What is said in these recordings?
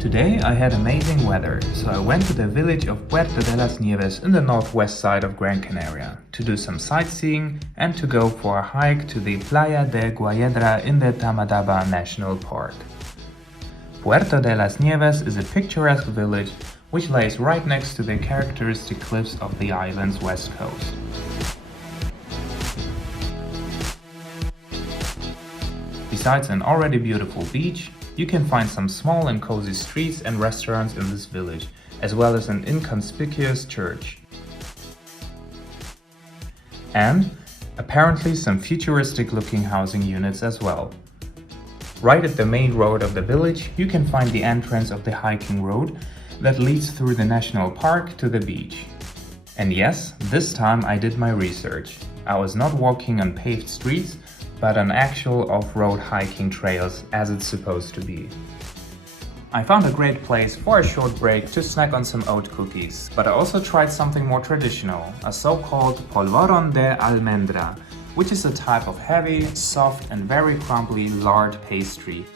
Today I had amazing weather, so I went to the village of Puerto De Las Nieves in the northwest side of Gran Canaria to do some sightseeing and to go for a hike to the Playa De Guayedra in the Tamadaba National Park. Puerto De Las Nieves is a picturesque village which lays right next to the characteristic cliffs of the island's west coast. Besides an already beautiful beach, you can find some small and cozy streets and restaurants in this village, as well as an inconspicuous church. And apparently some futuristic looking housing units as well. Right at the main road of the village, you can find the entrance of the hiking road that leads through the national park to the beach. And yes, this time I did my research. I was not walking on paved streets, but on actual off-road hiking trails as it's supposed to be. I found a great place for a short break to snack on some oat cookies, but I also tried something more traditional, a so-called polvoron de almendra, which is a type of heavy, soft and very crumbly lard pastry.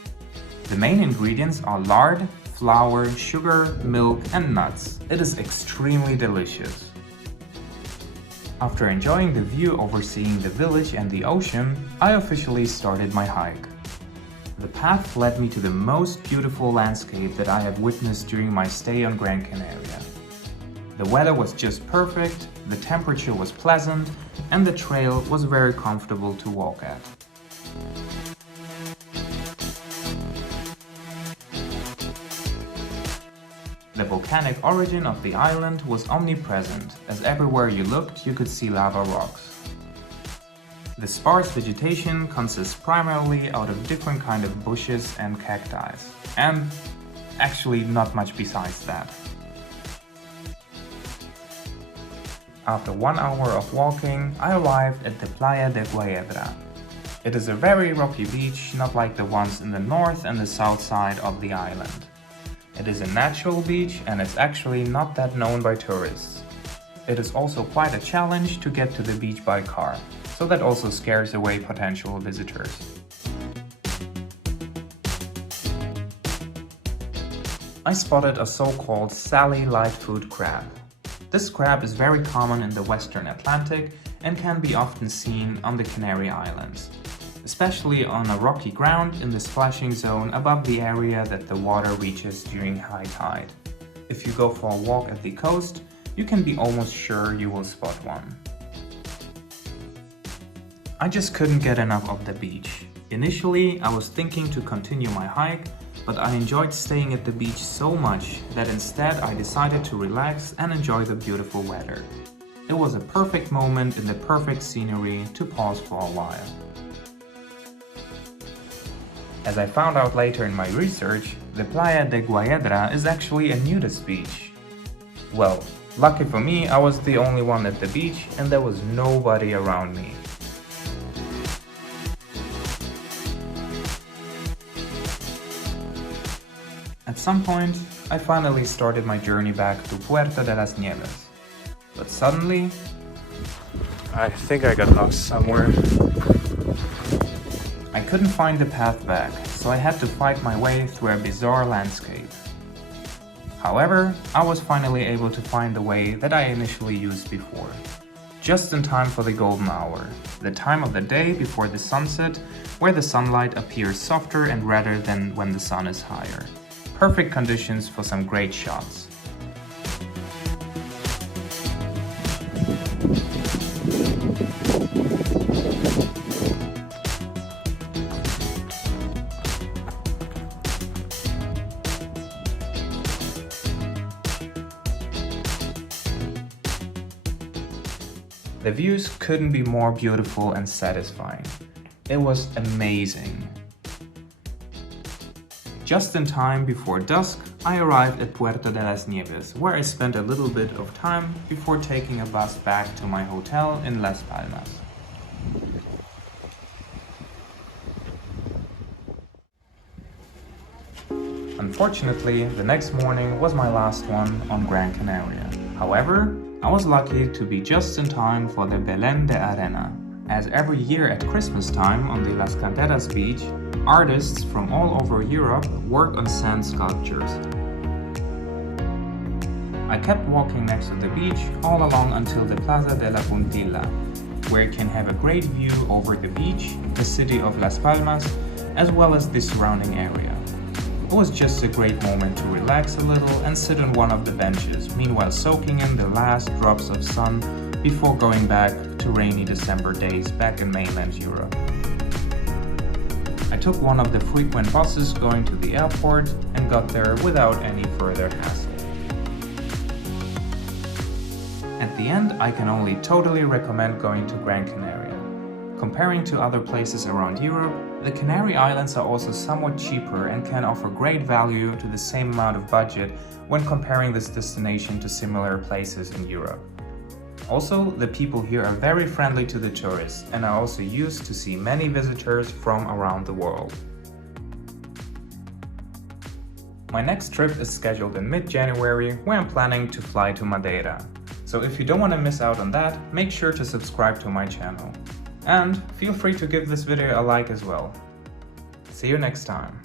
The main ingredients are lard, flour, sugar, milk and nuts. It is extremely delicious. After enjoying the view overseeing the village and the ocean, I officially started my hike. The path led me to the most beautiful landscape that I have witnessed during my stay on Gran Canaria. The weather was just perfect, the temperature was pleasant, and the trail was very comfortable to walk at. The volcanic origin of the island was omnipresent, as everywhere you looked you could see lava rocks. The sparse vegetation consists primarily out of different kind of bushes and cacti, and actually not much besides that. After 1 hour of walking, I arrived at the Playa De Guayedra. It is a very rocky beach, not like the ones in the north and the south side of the island. It is a natural beach and it's actually not that known by tourists. It is also quite a challenge to get to the beach by car, so that also scares away potential visitors. I spotted a so-called Sally Lightfoot crab. This crab is very common in the Western Atlantic and can be often seen on the Canary Islands, especially on a rocky ground in the splashing zone above the area that the water reaches during high tide. If you go for a walk at the coast, you can be almost sure you will spot one. I just couldn't get enough of the beach. Initially, I was thinking to continue my hike, but I enjoyed staying at the beach so much that instead I decided to relax and enjoy the beautiful weather. It was a perfect moment in the perfect scenery to pause for a while. As I found out later in my research, the Playa De Guayedra is actually a nudist beach. Well, lucky for me, I was the only one at the beach and there was nobody around me. At some point, I finally started my journey back to Puerto De Las Nieves. But suddenly, I think I got lost somewhere. I couldn't find the path back, so I had to fight my way through a bizarre landscape. However, I was finally able to find the way that I initially used before. Just in time for the golden hour, the time of the day before the sunset, where the sunlight appears softer and redder than when the sun is higher. Perfect conditions for some great shots. The views couldn't be more beautiful and satisfying. It was amazing. Just in time before dusk, I arrived at Puerto De Las Nieves, where I spent a little bit of time before taking a bus back to my hotel in Las Palmas. Unfortunately, the next morning was my last one on Gran Canaria. However, I was lucky to be just in time for the Belén de Arena, as every year at Christmas time on the Las Canteras beach, Artists from all over Europe work on sand sculptures. I kept walking next to the beach all along until the Plaza De La Puntilla, where you can have a great view over the beach, the city of Las Palmas, as well as the surrounding area. It was just a great moment to relax a little and sit on one of the benches, meanwhile soaking in the last drops of sun before going back to rainy December days back in mainland Europe. I took one of the frequent buses going to the airport and got there without any further hassle. At the end, I can only totally recommend going to Gran Canaria. Comparing to other places around Europe, the Canary Islands are also somewhat cheaper and can offer great value to the same amount of budget when comparing this destination to similar places in Europe. Also, the people here are very friendly to the tourists and are also used to see many visitors from around the world. My next trip is scheduled in mid-January, where I'm planning to fly to Madeira. So if you don't want to miss out on that, make sure to subscribe to my channel. And feel free to give this video a like as well. See you next time.